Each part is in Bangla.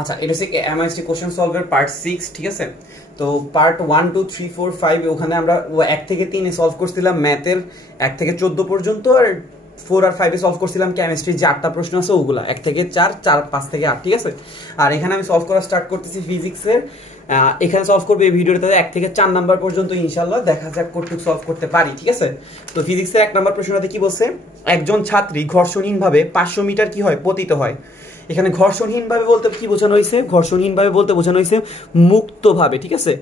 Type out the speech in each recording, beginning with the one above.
আচ্ছা, এটা হচ্ছে এমআইএসটি কোশ্চেন সলভের পার্ট 6, ঠিক আছে। তো পার্ট 1 2 3 4 5 ওখানে আমরা 1 থেকে 3 এ সলভ করছিলাম ম্যাথের 1 থেকে 14 পর্যন্ত, আর 4 আর 5 এ সলভ করছিলাম কেমিস্ট্রির যে 8টা প্রশ্ন আছে ওগুলা 1 থেকে 4 4 5 থেকে 8, ঠিক আছে। আর এখানে আমি সলভ করা স্টার্ট করতেছি ফিজিক্সের। এখানে সলভ করবে এই ভিডিওতে 1 থেকে 4 নাম্বার পর্যন্ত, ইনশাআল্লাহ দেখা যাক কতটুকু সলভ করতে পারি, ঠিক আছে। তো ফিজিক্সের 1 নাম্বার প্রশ্নটাতে কি বলছে, একজন ছাত্রী ঘর্ষণহীনভাবে 500 মিটার কি হয় পতিত হয়। এখানে ঘর্ষণহীনভাবে বলতে কি বোঝানো হয়েছে, ঘর্ষণহীনভাবে বলতে বোঝানো হয়েছে মুক্তভাবে, ঠিক আছে।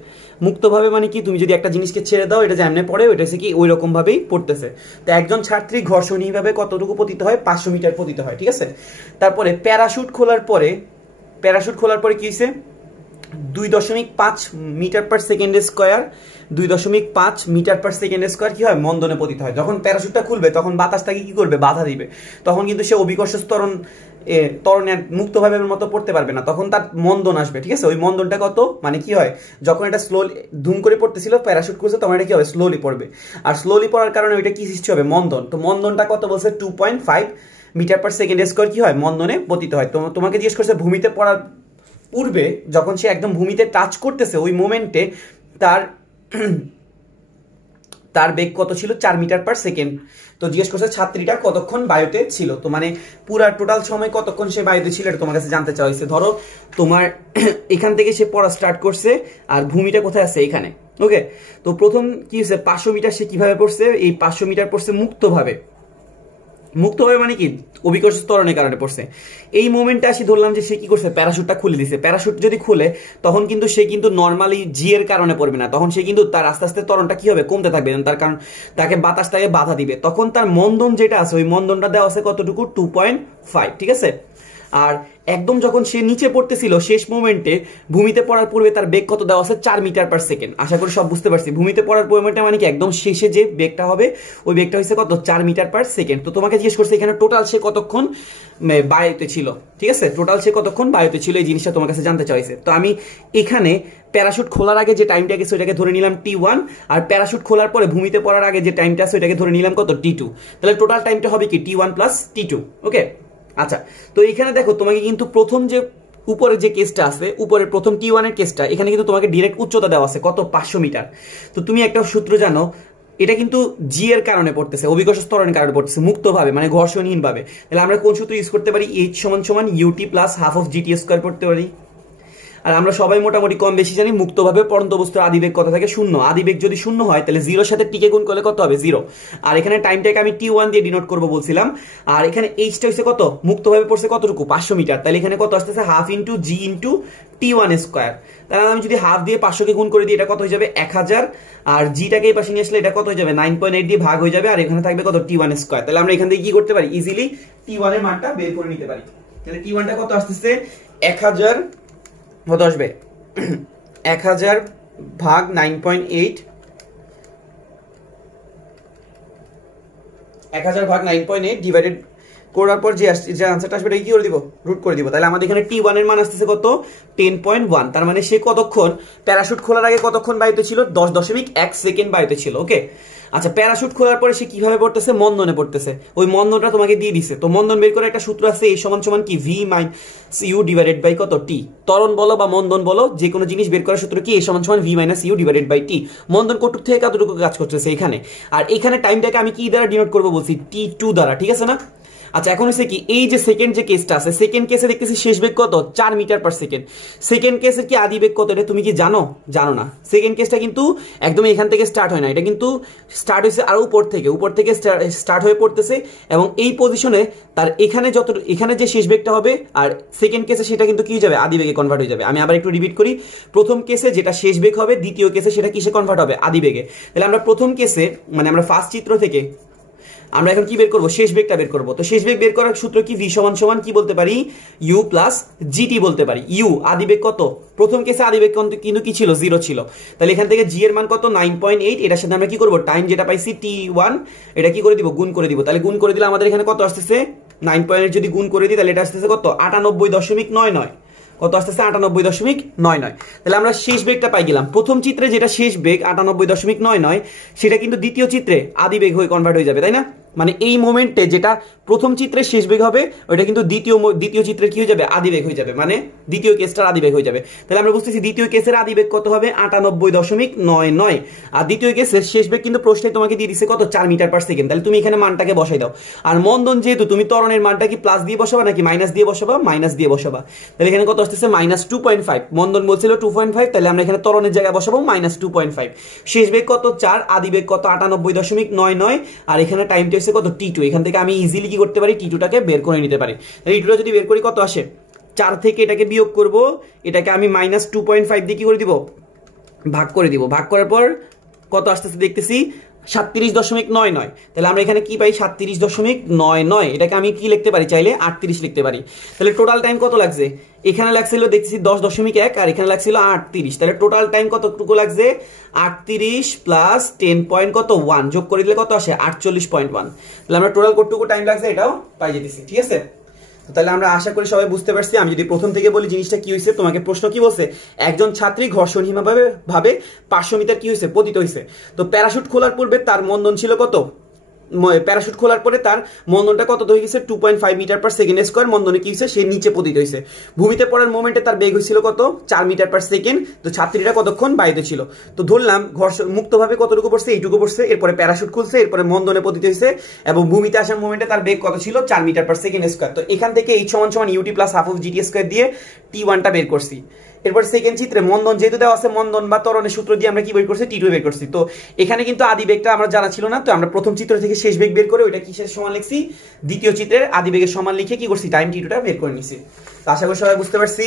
মুক্তভাবে মানে কি, তুমি যদি একটা জিনিসকে ছেড়ে দাও এটা যেমনে পড়ে ওইটা হচ্ছে কি ওই রকম ভাবেই পড়তেছে। তো একজন ছাত্রী ঘর্ষণহীনভাবে কতটুকু পতিত হয়, 500 মিটার পতিত হয়, ঠিক আছে। তারপরে প্যারাশুট খোলার পরে কি হয়েছে, 2.5 meter per second square, 2.5 meter per second square কি হয় মন্দনে পতিত হয়। যখন প্যারাশুটটা খুলবে তখন বাতাস তাকে কি করবে, বাধা দিবে, তখন কিন্তু সে অভিকর্ষ ত্বরণে মুক্তভাবে মতো পড়তে পারবে না, তখন তার মন্দন আসবে, ঠিক আছে। ওই মন্দনটা কত, মানে কি হয়, যখন এটা স্লোলি ধুম করে পড়তেছিল প্যারাশুট খুলছে তখন এটা কি হবে, স্লোলি পড়বে, আর স্লোলি পড়ার কারণে ওইটা কি সৃষ্টি হবে, মন্দন। তো মন্দনটা কত বলছে, 2.5 মিটার পার সেকেন্ড স্কোয়ার কি হয় মন্দনে পতিত হয়। তো তোমাকে জিজ্ঞেস করছে ভূমিতে পড়ার পূর্বে যখন সে একদম ভূমিতে টাচ করতেছে ওই মোমেন্টে তার বেগ কত ছিল, 4 মিটার পার সেকেন্ড। তো জিজ্ঞেস করছে ছাত্রীটা কতক্ষণ বায়ুতে ছিল, তো মানে পুরা টোটাল সময় কতক্ষণ সে বায়ুতে ছিল এটা তোমার কাছে জানতে চাওয়া হয়েছে। ধরো তোমার এখান থেকে সে পড়া স্টার্ট করছে আর ভূমিটা কোথায় আছে, এখানে, ওকে। তো প্রথম কি হচ্ছে, 500 মিটার সে কিভাবে পড়ছে, এই 500 মিটার পড়ছে মুক্তভাবে মানে কি অভিকর্ষ ত্বরণের কারণে পড়ছে। এই মোমেন্টে আসি ধরলাম যে সে কি করছে, প্যারাশুটটা খুলে দিছে। প্যারাশুট যদি খুলে তখন কিন্তু সে কিন্তু নর্মালি জি এর কারণে পড়বে না, তখন সে কিন্তু তার আস্তে আস্তে ত্বরণটা কি হবে, কমতে থাকবে, তার কারণ তাকে বাতাস তাকে বাধা দিবে। তখন তার মন্দন যেটা আছে ওই মন্দনটা দেওয়া আছে কতটুকু, 2.5, ঠিক আছে। আর একদম যখন সে নিচে পড়তেছিল শেষ মোমেন্টে ভূমিতে পড়ার পূর্বে তার বেগ কত দেওয়া আছে, 4 মিটার পার সেকেন্ড। আশা করি সব বুঝতে পারছি। ভূমিতে পড়ার মোমেন্টে মানে কি একদম শেষে যে বেগটা হবে ওই বেগটা হচ্ছে কত, 4 মিটার পার সেকেন্ড। তো তোমাকে জিজ্ঞেস করছে এখানে টোটাল সে কতক্ষণ বায়ুতে ছিল, ঠিক আছে, টোটাল সে কতক্ষণ বায়ুতে ছিল এই জিনিসটা তোমার কাছে জানতে চাইছে। তো আমি এখানে প্যারাশুট খোলার আগে যে টাইমটা গেছে ওইটাকে ধরে নিলাম T1, আর প্যারাশুট খোলার পরে ভূমিতে পড়ার আগে যে টাইমটা আছে ওইটাকে ধরে নিলাম কত, T2। তাহলে টোটাল টাইমটা হবে কি T1 প্লাস T2, ওকে। আচ্ছা, তো এখানে দেখো তোমাকে কিন্তু প্রথম যে উপরে যে কেসটা আছে, উপরের প্রথম T1 এর কেসটা, এখানে কিন্তু তোমাকে ডিরেক্ট উচ্চতা দেওয়া আছে কত, 500 মিটার। তো তুমি একটা সূত্র জানো, এটা কিন্তু জি এর কারণে পড়তেছে, অভিকর্ষ ত্বরণের কারণে পড়তেছে মুক্তভাবে মানে ঘর্ষণহীন ভাবে। তাহলে আমরা কোন সূত্র ইউজ করতে পারি, H সমান UT plus half of GT square করতে পারি। আর আমরা সবাই মোটামুটি কম বেশি জানি মুক্তভাবে পড়ন্ত বস্তুর আদিবেগ কত থাকে, 0। আদিবেগ যদি 0 হয় তাহলে 0 সাথে টিকে গুণ করলে কত হবে, 0। আর এখানে টাইমটাকে আমি T1 দিয়ে ডিনোট করব বলছিলাম। আর এখানে Hটা হচ্ছে কত, মুক্তভাবে পড়ছে কতটুকু, 500 মিটার। তাহলে এখানে কত আসতেছে, half into G into T1 square. তাহলে আমি যদি হাফ দিয়ে 500কে গুণ করে দিই এটা কত হয়ে যাবে, 1000। আর জিটাকে এই পাশে নিয়ে আসলে এটা কত হয়ে যাবে, 9.8 দিয়ে ভাগ হয়ে যাবে, আর এখানে থাকবে কত, T1 স্কয়ার। তাহলে আমরা এখান থেকে কি করতে পারি, ইজিলি T1 এর মানটা বের করে নিতে পারি। তাহলে T1টা কত আসতেছে, 1000 কত আসবে, 1000 ভাগ 9.8, 1000 ভাগ 9.8 ডিভাইডেড করার পর যে আনসারটা আসবে এটা কি করে দিব, রুট করে দিব। তাহলে আমাদের এখানে T1 এর মান আসতেছে কত, 10.1। তার মানে সে কতক্ষণ প্যারাশুট খোলার আগে কতক্ষণ বায়ুতে ছিল, 10.1 সেকেন্ড বায়ুতে ছিল, ওকে। আচ্ছা, প্যারাশুট খোলার পরে সে কিভাবে পড়তেছে, মন্দনে পড়তেছে। ওই মন্দনটা তোমাকে দিয়ে দিছে। তো মন্দন বের করে একটা সূত্র আছে, এই সমান সমান কি V minus u divided by কত, T। ত্বরণ বলো বা মন্দন বলো, যে কোনো জিনিস বের করার সূত্র কি, এই সমান সমান V minus u divided by T। মন্দন কতটুকু থেকে কতটুকু কাজ করতেছে এখানে। আর এখানে টাইমটাকে আমি কি দ্বারা ডিনোট করবো বলছি, T2 দ্বারা, ঠিক আছে না। আচ্ছা, এখন হচ্ছে কি, এই যে সেকেন্ড যে কেসটা আছে, সেকেন্ড কেসে দেখতেছি শেষ বেগ কত, 4 মিটার পার সেকেন্ড। সেকেন্ড কেসের কি আদি বেগ কত, এটা তুমি কি জানো, জানো না। সেকেন্ড কেসটা কিন্তু একদম এখান থেকে স্টার্ট হয় না, এটা কিন্তু স্টার্ট হয়েছে আরো উপর থেকে স্টার্ট হয়ে পড়তেছে, এবং এই পজিশনে তার এখানে যে শেষ বেগটা হবে, আর সেকেন্ড কেসে সেটা কিন্তু কি হয়ে যাবে, আদি বেগে কনভার্ট হয়ে যাবে। আমি আবার একটু রিপিট করি, প্রথম কেসে যেটা শেষ বেগ হবে, দ্বিতীয় কেসে সেটা কিসে কনভার্ট হবে, আদি বেগে। তাহলে আমরা প্রথম কেসে মানে আমরা ফার্স্ট চিত্র থেকে আমরা এখন কি বের করব, শেষ বেগটা বের করব। তো শেষ বেগ বের করার সূত্র কি, V সমান সমান কি বলতে পারি, U প্লাস GT বলতে পারি। U আদিবেগ কত, প্রথম কেসে আদিবেগ কিন্তু কি ছিল, 0 ছিল। তাহলে এখান থেকে G এর মান কত, 9.8। এটার সাথে আমরা কি করব, টাইম যেটা পাইছি T1 এটা কি করে দিব, গুণ করে দিব। তাহলে গুণ করে দিলে আমাদের এখানে কত আসতেছে, 9.8 যদি গুণ করে দিই তাহলে এটা আসতেছে কত, 98.99। কত আসতেছে, 98.99। তাহলে আমরা শেষ বেগটা পাই গেলাম। প্রথম চিত্রে যেটা শেষ বেগ 98.99 সেটা কিন্তু দ্বিতীয় চিত্রে আদি বেগ হয়ে কনভার্ট হয়ে যাবে, তাই না। মানে এই মোমেন্টে যেটা প্রথম চিত্রের শেষ বেগ হবে ওইটা কিন্তু দ্বিতীয় চিত্রের কি হয়ে যাবে, আদি বেগ হয়ে যাবে, মানে দ্বিতীয় কেসটার আদি বেগ হয়ে যাবে। তাহলে আমরা বুঝতেছি দ্বিতীয় কেসের আদি বেগ কত হবে 98.99, আর দ্বিতীয় কেসের শেষ বেগ কিন্তু প্রশ্নে তোমাকে দিয়ে দিছে কত 4 মিটার পার সেকেন্ড। তাহলে তুমি এখানে মানটাকে বসাই দাও। আর মন্দন যেহেতু তুমি ত্বরণের মানটা কি প্লাস দিয়ে বসাবা নাকি মাইনাস দিয়ে বসাবা, মাইনাস দিয়ে বসাবা। তাহলে এখানে কত আসতেছে -2.5, মন্দন বলছিল 2.5, তাহলে আমরা এখানে ত্বরণের জায়গায় বসাবো -2.5। শেষ বেগ কত 4, আদি বেগ কত 98.99, আর এখানে টাইমটা হচ্ছে কত t2। এখান থেকে আমি ইজিলি কি করতে পারি, t2টাকে বের করে নিতে পারি। t2টা যদি বের করি কত আসে, 4 থেকে এটাকে বিয়োগ করব, এটাকে আমি -2.5 দিয়ে কি করে দিব, ভাগ করে দিব। ভাগ করার পর কত আসতেছে দেখতেছি 37.99। তাহলে আমরা এখানে কি পাই 37.99, এটাকে আমি কি লিখতে পারি চাইলে 38 লিখতে পারি। তাহলে টোটাল টাইম কত লাগছে, এখানে লাগছিল দেখতেছি 10.1 আর এখানে লাগছিল 38। তাহলে টোটাল টাইম কতটুকু লাগছে 38 প্লাস 10.1 যোগ করে দিলে কত আসে 48.1। তাহলে আমরা টোটাল কতটুকু টাইম লাগছে এটাও পাই যেতেছি, ঠিক আছে। তাহলে আমরা আশা করি সবাই বুঝতে পারছি। আমি যদি প্রথম থেকে বলি জিনিসটা কি হয়েছে, তোমাকে প্রশ্ন কি বলছে, একজন ছাত্রী ঘর্ষণহীন ভাবে 500 মিটার কি হয়েছে পতিত হয়েছে। তো প্যারাশুট খোলার পূর্বে তার মন্দন ছিল কত, প্যারাশুট খোলার পরে তার মন্দনটা কত হয়ে গেছে 2.5 মিটার পার সেকেন্ড স্কোয়ার। মন্দনে কি হয়েছে, সে নিচে পতিত হয়েছে। ভূমিতে পড়ার মোমেন্টে তার বেগ হয়েছিল কত 4 মিটার পার সেকেন্ড। তো ছাত্রীরা কতক্ষণ বায়ুতে ছিল, তো ধরলাম ঘর্ষণ মুক্তভাবে কতটুকু পড়ছে, এইটুকু পড়ছে। এরপরে প্যারাশুট খুলছে, এরপরে মন্দনে পতিত হয়েছে এবং ভূমিতে আসার মোমেন্টে তার বেগ কত ছিল 4 মিটার পার সেকেন্ড স্কোয়ার। তো এখান থেকে H = UT plus half of GT square দিয়ে T1টা বের করছি। এরপর সেকেন্ড চিত্রে মন্দন যেহেতু দেওয়া আছে, মন্দন বা ত্বরণের সূত্র দিয়ে আমরা কি বের করছি, t2 বের করছি। তো এখানে কিন্তু আদি বেগটা আমরা জানা ছিল না, তো আমরা প্রথম চিত্র থেকে শেষ বেগ বের করে ওইটা কিসের সমান লিখছি, দ্বিতীয় চিত্রের আদি বেগের সমান লিখে কি করছি টাইম t2টা বের করে নিছি। তো আশা করি সবাই বুঝতে পারছি।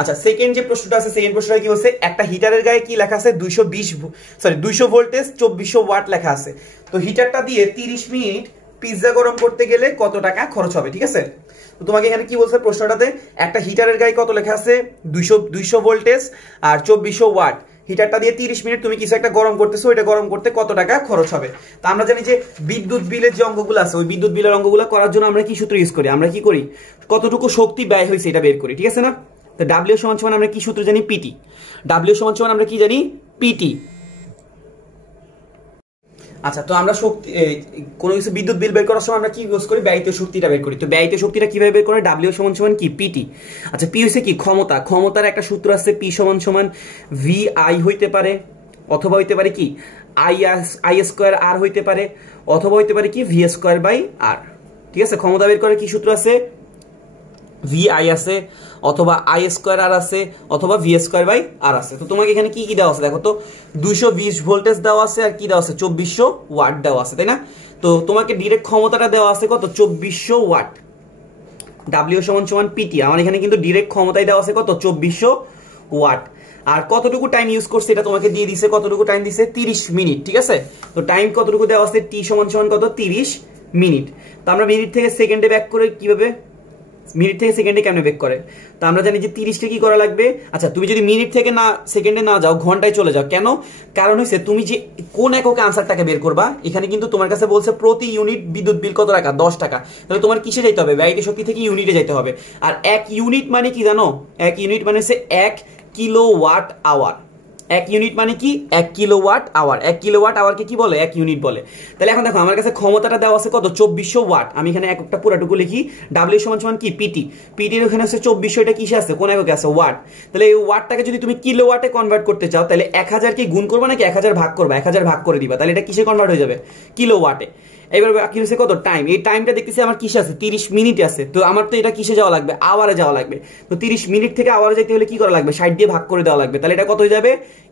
আচ্ছা, সেকেন্ড যে প্রশ্নটা আছে, সেকেন্ড প্রশ্নটা কি বলছে, একটা হিটারের গায়ে কি লেখা আছে 200 ভোল্টেজ 2400 ওয়াট লেখা আছে। তো হিটারটা দিয়ে 30 মিনিট পিৎজা গরম করতে গেলে কত টাকা খরচ হবে, ঠিক আছে। তো তোমাকে এখানে কি বলছে প্রশ্নটাতে, একটা হিটারের গায়ে কত লেখা আছে 200 ভোল্টেজ আর 2400 ওয়াট, হিটারটা দিয়ে 30 মিনিট তুমি কিছু একটা গরম করতেছো, ওইটা গরম করতে কত টাকা খরচ হবে। তো আমরা জানি যে বিদ্যুৎ বিলের যে অঙ্কগুলো আছে, ওই বিদ্যুৎ বিলের অঙ্কগুলো করার জন্য আমরা কি সূত্র ইউজ করি, আমরা কি করি কতটুকু শক্তি ব্যয় হয়েছে এটা বের করি, ঠিক আছে না। তো W = আমরা কি সূত্র জানি, PT। W = আমরা কি জানি, PT। আচ্ছা, তো আমরা শক্তি কোনো কিছু বিদ্যুৎ বিল বের করার সময় আমরা কি ইউজ করি, ব্যয়িত শক্তিটা বের করি। তো ব্যয়িত শক্তিটা কিভাবে বের করে, W = কি PT। আচ্ছা, P হচ্ছে কি ক্ষমতা, ক্ষমতার একটা সূত্র আছে, P = VI হইতে পারে, অথবা হইতে পারে কি I² R হইতে পারে, অথবা হইতে পারে কি V²/R, ঠিক আছে। ক্ষমতা বের করে কি সূত্র আছে, VI আছে, অথবা I² আছে, অথবা V²/R আছে। তো তোমাকে এখানে কি কি দেওয়া আছে দেখো তো, 220 ভোল্টেজ দেওয়া আছে, আর কি দেওয়া আছে 2400 ওয়াট দেওয়া আছে, তাই না। তো তোমাকে ডাইরেক্ট ক্ষমতাটা দেওয়া আছে কত 2400 ওয়াট। W = PT, আমার এখানে কিন্তু ডাইরেক্ট ক্ষমতায় দেওয়া আছে কত 2400 ওয়াট। আর কতটুকু টাইম ইউজ করছে এটা তোমাকে দিয়ে দিছে, কতটুকু টাইম দিছে 30 মিনিট, ঠিক আছে। তো টাইম কতটুকু দেওয়া আছে, T = কত 30 মিনিট। তো আমরা মিনিট থেকে সেকেন্ডে ব্যাক করে কিভাবে, মিনিট থেকে সেকেন্ডে কেমনে বেক করে, তো আমরা জানি যে 30টা কি করা লাগবে। আচ্ছা, তুমি যদি মিনিট থেকে না সেকেন্ডে না যাও, ঘন্টায় চলে যাও, কেন, কারণ হচ্ছে তুমি যে কোন এককে আনসারটাকে বের করবা, এখানে কিন্তু তোমার কাছে বলছে প্রতি ইউনিট বিদ্যুৎ বিল কত টাকা 10 টাকা। তাহলে তোমার কিসে যাইতে হবে, ব্যয়িত শক্তি থেকে ইউনিটে যাইতে হবে। আর 1 ইউনিট মানে কি জানো, 1 ইউনিট মানে হচ্ছে 1 কিলোওয়াট আওয়ার। 1 ইউনিট মানে কি 1 কিলোওয়াট আওয়ার। 1 কিলোওয়াট আওয়ারকে কি বলে, 1 ইউনিট বলে। তাহলে এখন দেখো আমার কাছে ক্ষমতাটা দেওয়া আছে কত 2400 ওয়াট। আমি এখানে একটা পুরাটুকু লিখি, W = কি PT। PT এর ওখানে আছে 2400, এটা কিসে আছে, কোন এককে আছে, ওয়াট। তাহলে এই ওয়াটটাকে যদি তুমি কিলোওয়াটে কনভার্ট করতে চাও, তাহলে 1000 কি গুণ করবা নাকি 1000 ভাগ করবা, 1000 ভাগ করে দিবা, তাহলে এটা কিসে কনভার্ট হয়ে যাবে, কিলোওয়াটে। এবার বাকি হচ্ছে কত টাইম, এই টাইমটা দেখতেছি আমার কিসে আছে 30 মিনিটে আছে। তো আমার তো এটা কিসে যাওয়া লাগবে, আওয়ারে যাওয়া লাগবে। তো 30 মিনিট থেকে আওয়ারে যেতে হলে কি করা লাগবে, 60 দিয়ে ভাগ করে দেওয়া লাগবে। তাহলে এটা কত হয়ে যাবে,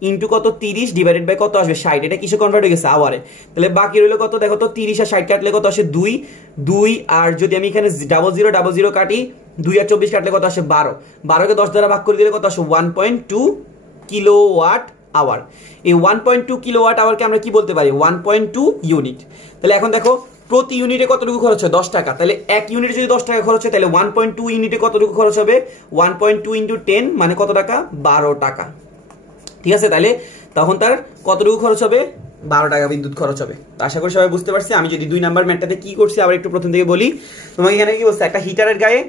ইনটু কত 30 ডিভাইডেড বাই কত আসবে 60, এটা কিসে কনভার্ট হয়ে গেছে, আওয়ারে। তাহলে বাকি রইল কত দেখো তো, 30 আর 60 কাটলে কত আসে 2, আর যদি আমি এখানে 0000 কাটি, 2 আর 24 কাটলে কত আসে 12, 12কে 10 দ্বারা ভাগ করে দিলে কত আসে 1.2 কিলোওয়াট আওয়ার। এই 1.2 কিলোওয়াট আওয়ারকে আমরা কি বলতে পারি, 1.2 ইউনিট। তাহলে এখন দেখো প্রতি ইউনিটে কতটুকু খরচ হয় 10 টাকা। তাহলে 1 ইউনিটে যদি 10 টাকা খরচ হয়, তাহলে 1.2 ইউনিটে কতটুকু খরচ হবে, 1.2 × 10 মানে কত টাকা, 12 টাকা, ঠিক আছে। তাহলে তখন তার কতটুকু খরচ হবে, 12 টাকা বিদ্যুৎ খরচ হবে। তো আশা করি সবাই বুঝতে পারছি। আমি যদি 2 নাম্বার ম্যাটটাতে কি করছি আবার একটু প্রথম থেকে বলি, তোমাকে এখানে কি বলছে, একটা হিটারের গায়ে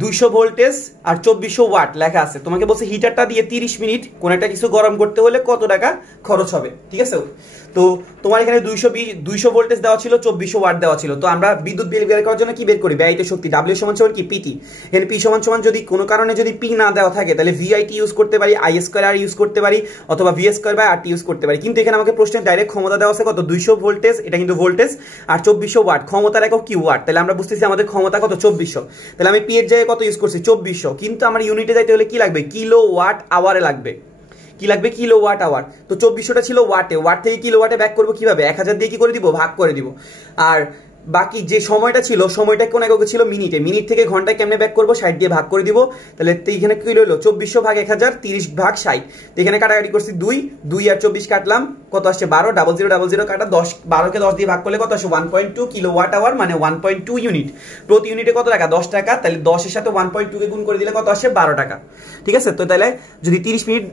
200 ভোল্টেজ আর 2400 ওয়াট লেখা আছে। তোমাকে বলছে হিটারটা দিয়ে 30 মিনিট কোন একটা কিছু গরম করতে হলে কত টাকা খরচ হবে, ঠিক আছে। তো তোমার এখানে 200 ভোল্টেজ দেওয়া ছিল, 2400 ওয়াট দেওয়া ছিল। তো আমরা বিদ্যুৎ বিল বের করার জন্য কি বের করি? ব্যয়িত শক্তি, ডাব্লিউ সমান সমান কি পিটি। এখানে পি সমান সমান যদি কোনো কারণে যদি পি না দেওয়া থাকে তাহলে ভিআইটি ইউজ করতে পারি, আই স্কয়ার আর ইউজ করতে পারি, অথবা V square by R T use করতে পারি। কিন্তু এখানে আমাকে প্রশ্নের ডাইরেক্ট ক্ষমতা দেওয়া আছে কত? 200 ভোল্টেজ, এটা কিন্তু ভোল্টেজ, আর 2400 ওয়াট। ক্ষমতার একক কি? ওয়াট। তাহলে আমরা বুঝতেছি আমাদের ক্ষমতা কত? 2400। তাহলে আমি পি এর জায়গায় কত ইউজ করছি? 2400। কিন্তু আমার ইউনিটে যাইতে হলে কি লাগবে? কিলো ওয়াট আওয়ারে লাগবে। কি লাগবে? Kilo watt hour. তো 2400টা ছিল ওয়াটে, ওয়াট থেকে কিলো ওয়াটে ব্যাক করবো কিভাবে? 1000 দিয়ে কি করে দিব? ভাগ করে দিব। আর বাকি যে সময়টা ছিল, সময়টা কোন এককে ছিল? মিনিটে। মিনিট থেকে ঘন্টায় কেমনে ব্যাক করবো? 60 দিয়ে ভাগ করে দিব। তাহলে এখানে কি হলো? 2400 ভাগ 1000, 30 ভাগ 60। তো এখানে কাটাকাটি করছি 2 আর 24 কাটলাম, কত আসছে? 12। 0000 কাটা 10, 12কে 10 দিয়ে ভাগ করলে কত আসে? 1.2 কিলো ওয়াট আওয়ার, মানে 1.2 ইউনিট। প্রতি ইউনিটে কত টাকা? 10 টাকা। তাহলে 10 এর সাথে 1.2 কে গুণ করে দিলে কত আসে? 12 টাকা। ঠিক আছে? তো তাহলে যদি 30 মিনিট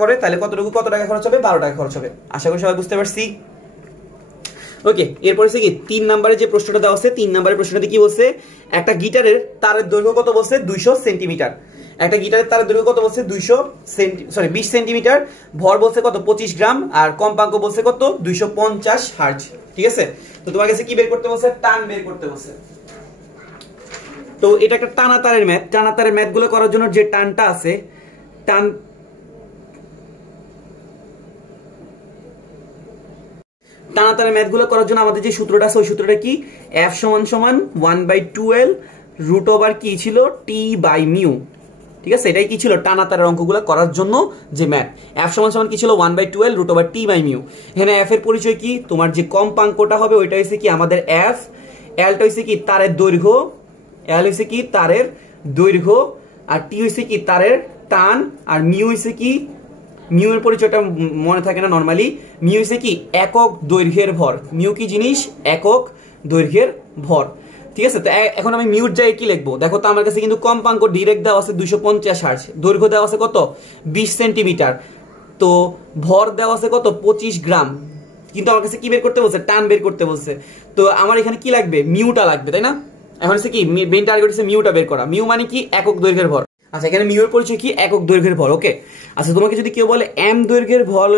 করে তাহলে কত টাকা খরচ হবে? 12 টাকা খরচ হবে। আশা করি সবাই বুঝতে পারছি। ওকে, এরপরে কি 3 নম্বরে যে প্রশ্নটা দেওয়া আছে, 3 নম্বরের প্রশ্নটাতে কি বলছে? একটা গিটারের তারের দৈর্ঘ্য কত বলছে? 200 সেন্টিমিটার। একটা গিটারের তারের দৈর্ঘ্য কত বলছে? 20 সেন্টিমিটার। ভর বলছে কত? 25 গ্রাম। আর কম্পাঙ্ক বলছে কত? 250 হার্জ। ঠিক আছে? তো তোমার কাছে কি বের করতে বলছে? টান বের করতে বলছে। তো এটা একটা টানা তারের ম্যাথ। টানা তারের ম্যাথ গুলো করার জন্য যে টানটা আছে, টানা তারের ম্যাথগুলো করার জন্য আমাদের যে সূত্রটা আছে, ওই সূত্রটা কি? এফ সমান সমান 1/12 রুট ওভার কি ছিল? টি বাই মিউ। ঠিক আছে? এটাই কি ছিল? টানা তারের অঙ্কগুলো করার জন্য যে ম্যাথ। এফ সমান সমান কি ছিল? 1/12 root over T by mu. এখানে এফ এর পরিচয় কি? তোমার যে কম্পাঙ্কটা হবে ওইটা হচ্ছে কি আমাদের এফ। এলটা হচ্ছে কি? তারের দৈর্ঘ্য। এল হচ্ছে কি? তারের দৈর্ঘ্য। আর টি হচ্ছে কি? তারের টান। আর মিউ হচ্ছে কি? মিউ এর পরিচয়টা মনে থাকে না নরমালি। মিউ হচ্ছে কি? একক দৈর্ঘ্যের ভর। মিউ কি জিনিস? একক দৈর্ঘ্যের ভর। ঠিক আছে? তো এখন আমি মিউর জায়গায় কি লিখবো? দেখো তো আমার কাছে কিন্তু কম্পাঙ্ক ডিরেক্ট দেওয়া আছে 250 হার্জ, দৈর্ঘ্য দেওয়া আছে কত? 20 সেন্টিমিটার। তো ভর দেওয়া আছে কত? 25 গ্রাম। কিন্তু আমার কাছে কি বের করতে বলছে? টান বের করতে বলছে। তো আমার এখানে কি লাগবে? মিউটা লাগবে, তাই না? এখন হচ্ছে কি মেইন টার্গেট হচ্ছে মিউটা বের করা। মিউ মানে কি? একক দৈর্ঘ্যের ভর। আচ্ছা, এখানে মিউ এর পরিচয় কি? একক দৈর্ঘ্যের ভর। ওকে, আচ্ছা তোমাকে যদি কেউ বলে এম দৈর্ঘ্যের ভর,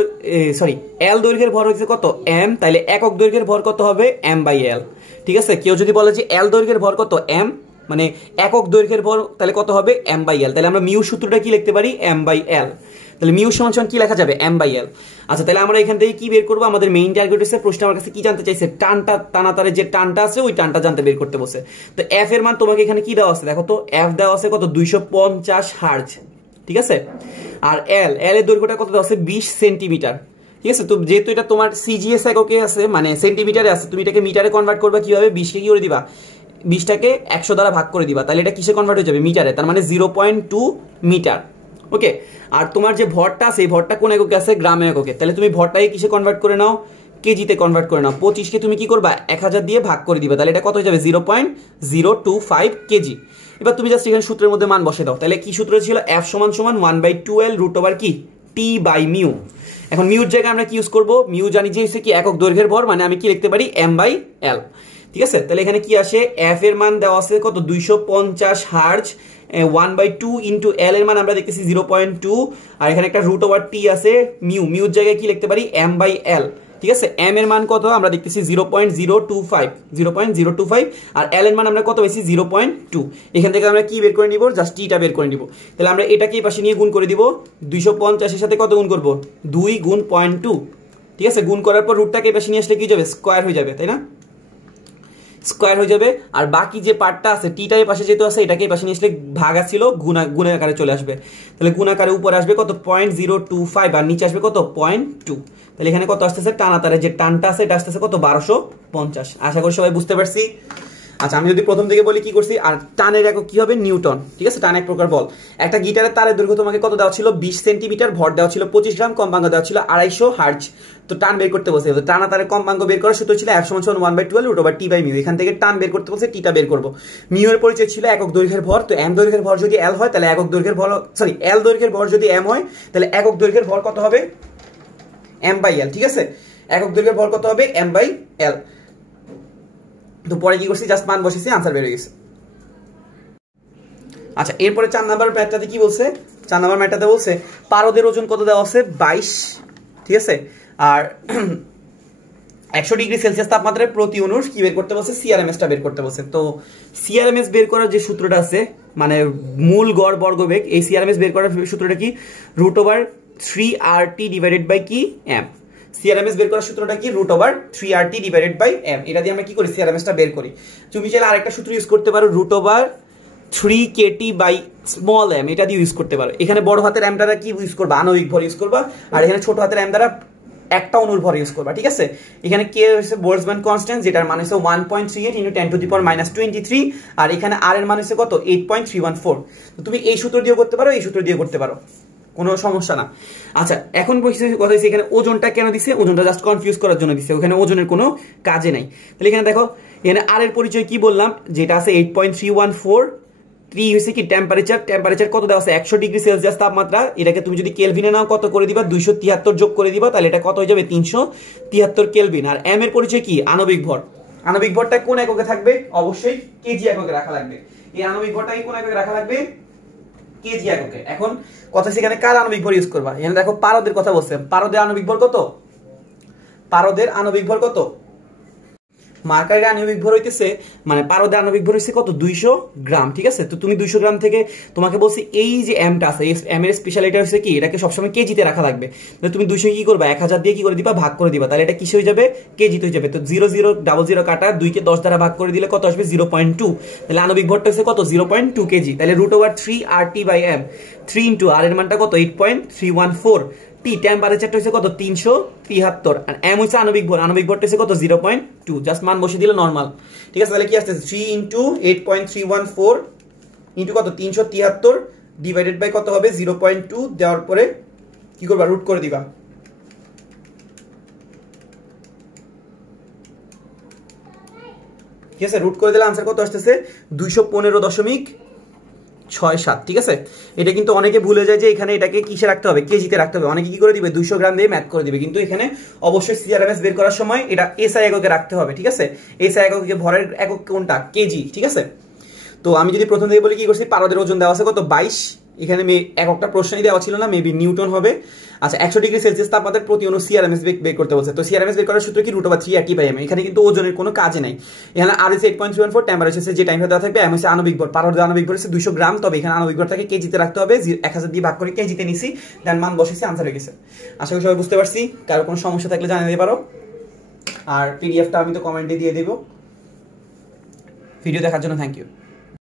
সরি এল দৈর্ঘ্যের ভর হচ্ছে কত? এম, তাহলে একক দৈর্ঘ্যের ভর কত হবে? M by L. ঠিক আছে? কেউ যদি বলে যে এল দৈর্ঘ্যের ভর কত? এম, মানে একক দৈর্ঘ্যের ভর, তাহলে কত হবে? M by L. তাহলে আমরা মিউ সূত্রটা কি লিখতে পারি? M by L. তাহলে মিউ সমান সমান কি লেখা যাবে? M by L. আচ্ছা, তাহলে আমরা এখান থেকে কি বের করবো? আমাদের মেইন টার্গেট হচ্ছে প্রশ্ন আমার কাছে কি জানতে চাইছে? টানটা, টানা তারের যে টানটা আছে ওই টানটা জানতে বের করতে বসে। তো এফ এর মান তোমাকে এখানে কি দেওয়া আছে? দেখো তো, এফ দেওয়া আছে কত? 250 হার্জ। ঠিক আছে? আর এল, এল এর দৈর্ঘ্যটা কত দেওয়া আছে? 20 সেন্টিমিটার। ঠিক আছে? তো যেহেতু এটা তোমার সিজিএস এককে আছে, মানে সেন্টিমিটারে আছে, তুমি এটাকে মিটারে কনভার্ট করবে কিভাবে? 20কে কি করে দিবা? 20টাকে 100 দ্বারা ভাগ করে দিবা। তাহলে এটা কিসে কনভার্ট হয়ে যাবে? মিটারে। তার মানে 0.2 মিটার। ওকে, আর তোমার যে ভরটা আছে এই ভরটা কোন এককে আছে? গ্রামে এককে। তাহলে তুমি ভরটাকে কিসে কনভার্ট করে নাও? কেজিতে কনভার্ট করে নাও। 25কে তুমি কি করবা? 1000 দিয়ে ভাগ করে দিবা। তাহলে এটা কত হয়ে যাবে? 0.025 কেজি। এবার তুমি জাস্ট এখানে সূত্রের মধ্যে মান বসে দাও। তাহলে কি সূত্র ছিল? এফ সমান সমান 1/12 রুট ওভার কি? টি বাই মিউ। এখন মিউর জায়গায় আমরা কি ইউজ করবো? মিউ জানি যে হচ্ছে কি? একক দৈর্ঘ্যের ভর, মানে আমি কি লিখতে পারি? M by L. ঠিক আছে? তাহলে এখানে কি আসে? এফ এর মান দেওয়া আছে কত? 250 হার্জ। 1/2 ইন্টু এল এর মান আমরা দেখতেছি 0.2, আর এখানে একটা রুট ওভার টি আছে। মিউ, মিউর জায়গায় কি লিখতে পারি? M by L. ঠিক আছে? এম এর মান কত? আমরা দেখতেছি 0.025, আর এল এর মান আমরা কত পাইছি? 0.2। এখান থেকে আমরা কি বের করে নিব? জাস্ট টিটা বের করে নিব। তাহলে আমরা এটাকে এই পাশে নিয়ে গুণ করে দিব। 250 এর সাথে কত গুণ করব? 2 গুণ 0.2। ঠিক আছে? গুণ করার পর রুটটাকে এই পাশে নিয়ে আসলে কি যাবে? স্কয়ার হয়ে যাবে, তাই না? স্কয়ার হয়ে যাবে। আর বাকি যে পার্টটা আছে, টিটা এই পাশে যেহেতু আছে, এটাকে এই পাশে নিয়ে আসলে ভাগ ছিল, গুণ আকারে চলে আসবে। তাহলে গুণ আকারে উপরে আসবে কত? 0.025, আর নিচে আসবে কত? 0.2। তাহলে এখানে কত আসতেছে? টানা তারের যে টানটা আছে এটা আসতেছে কত? 1250। আশা করি সবাই বুঝতে পারছি। আচ্ছা, আমি যদি প্রথম থেকে বলি কি করছি, আর টানের একক কি হবে? নিউটন। ঠিক আছে? টান এক প্রকার বল। একটা গিটারের তারের দৈর্ঘ্য তোমাকে কত দেওয়া ছিল? 20 সেন্টিমিটার। ভর দেওয়া ছিল 25 গ্রাম। কম্পাঙ্ক দেওয়া ছিল 250 হার্জ। তো টান বের করতে বলছে। টানা তারের কম্পাঙ্ক বের করার সূত্র ছিল এফ সমান সমান 1/12 root over T by mu. এখান থেকে টান বের করতে বলছে, টিটা বের করবো। মিউ এর পরিচয় ছিল একক দৈর্ঘ্যের ভর। তো এম দৈর্ঘ্যের ভর যদি এল হয় তাহলে একক দৈর্ঘ্যের ভর, সরি এল দৈর্ঘ্যের ভর যদি এম হয় তাহলে একক দৈর্ঘ্যের ভর কত হবে? M by L. ঠিক আছে? একক দৈর্ঘ্যের ভর কত হবে? M by L. তো পরে কি করছি? জাস্ট মান বসেছি, আনসার বের হয়ে গেছে। আচ্ছা, এরপরে 4 নাম্বার ম্যাথটাতে কি বলছে? 4 নাম্বার ম্যাথটাতে বলছে পারদের ওজন কত দেওয়া আছে? 22। ঠিক আছে? আর 100°C তাপমাত্রায় প্রতি অণুর কি বের করতে বলছে, সিআরএমএসটা বের করতে বলছে। তো সিআরএমএস বের করার যে সূত্রটা আছে, মানে মূল গড় বর্গবেগ, এই সিআরএমএস বের করার সূত্রটা কি, √3RT ডিভাইডেড বাই কি m। সিআরএমএস বের করার সূত্রটা কি, √3RT ডিভাইডেড বাই m। এটা দিয়ে আমরা কি করি, সিআরএমএসটা বের করি। তুমি চাইলে আরেকটা সূত্র ইউজ করতে পারো, √3kT বাই স্মল m, এটা দিয়ে ইউজ করতে পারো। এখানে বড় হাতের m দ্বারা কি ইউজ করবা, আণবিক ভর ইউজ করবা, আর এখানে ছোট হাতের m দ্বারা একটা অণুর ভর ইউজ করবা, ঠিক আছে। এখানে কে হচ্ছে বোলটজম্যান কনস্ট্যান্ট, যেটার মান হচ্ছে 1.38 × 10⁻⁻23, আর এখানে r এর মান হচ্ছে কত, 8.314। তো তুমি এই সূত্র দিয়ে করতে পারো, এই সূত্র দিয়ে করতে পারো, কোনো সমস্যা না। আচ্ছা, এখন কথা হচ্ছে এখানে ওজনটা কেন দিছে, ওজনটা জাস্ট কনফিউজ করার জন্য দিছে, ওখানে ওজনের কোনো কাজে নাই। তাহলে এখানে দেখো, এখানে r এর পরিচয় কি বললাম, যেটা আছে 8.314। 3 হচ্ছে কি টেম্পারেচার, টেম্পারেচার কত দেওয়া আছে, 100°C তাপমাত্রা। এটাকে তুমি যদি কেলভিনে নাও কত করে দিবা, 273 যোগ করে দিবা, তাহলে এটা কত হয়ে যাবে, 373 কেলভিন। আর m এর পরিচয় কি, আণবিক ভর। আণবিক ভরটা কোন এককে থাকবে, অবশ্যই কেজি এককে রাখা লাগবে। এই আণবিক ভরটাকে কোন এককে রাখা লাগবে, কেজি এককে। এখন কথা সেখানে কার আণবিক ভর ইউজ করবা, এখানে দেখো পারদের কথা বলছে, পারদের আণবিক ভর কত, পারদের আণবিক ভর কত, মার্কারির আণবিক ভর হইতেছে, মানে পারদের আণবিক ভর হচ্ছে কত, 200 গ্রাম, ঠিক আছে। তো তুমি 200 গ্রাম থেকে তোমাকে বলছি এই যে এমটা আছে, এই এম এর স্পেশালিটি হচ্ছে কি, এটাকে সবসময় কেজিতে রাখা লাগবে। তুমি 200 কি করবা, 1000 দিয়ে কি করে দিবা, ভাগ করে দিবা, তাহলে এটা কিসে হয়ে যাবে, কেজিতে হয়ে যাবে। তো 0000 কাটা 2 কে 10 দ্বারা ভাগ করে দিলে কত আসবে, 0.2। তাহলে আণবিক ভরটা হচ্ছে কত, 0.2 কেজি। তাহলে √3RT বাই m, 3 × r এর মানটা কত, 8.314। টি টেম্পারেচারটা হচ্ছে কত, 373, আর m হচ্ছে আণবিক ভর, আণবিক ভরটা হচ্ছে কত, 0.2। জাস্ট মান বসিয়ে দিলে নরমাল, ঠিক আছে। তাহলে কি আসছে, 3 × 8.314 ইনটু কত, 373 ডিভাইডেড বাই কত হবে, 0.2। দেওয়ার পরে কি করবা, রুট করে দিবা, ঠিক আছে। রুট করে দিলে आंसर কত আসতেছে, 215.67, ঠিক আছে। এটা কিন্তু অনেকে ভুলে যায় যে এখানে এটাকে কিসে রাখতে হবে, কেজিতে রাখতে হবে। অনেকে কি করে দিবে, 200 গ্রাম দিয়ে ম্যাথ করে দিবে, কিন্তু এখানে অবশ্যই সিআরএমএস বের করার সময় এটা এসআই এককে রাখতে হবে, ঠিক আছে। এসআই এককে ভরের একক কোনটা, কেজি, ঠিক আছে। তো আমি যদি প্রথম থেকে বলি, কি করছি, পারদের ওজন দেওয়া আছে কত, 22। এখানে এককটা প্রশ্নই দেওয়া ছিল না, মেবি নিউটন হবে। আচ্ছা, 100°C তাপমাত্রায় প্রতি অণু সিআরএমএস বের করতে বলছে। তো সিআরএমএস বের করার সূত্র কি, √3RT বাই m। এখানে কিন্তু ওজনের কোনো কাজে নাই। এখানে r হচ্ছে 8.314, টেম্পারেচার হচ্ছে যে টাইমটা দেওয়া থাকবে, m হচ্ছে আণবিক ভর, পারদের আণবিক ভর হচ্ছে 200 গ্রাম। তবে এখানে আণবিক ভরটাকে কেজিতে রাখতে হবে, 1000 দিয়ে ভাগ করে কেজিতে নিছি, দেন মান বসেছি, आंसर হয়ে গেছে। আশা করি সবাই বুঝতে পারছি। কারো কোনো সমস্যা থাকলে জানিয়ে দিতে পারো, আর পিডিএফটা আমি তো কমেন্টে দিয়ে দেব। ভিডিও দেখার জন্য থ্যাংক ইউ।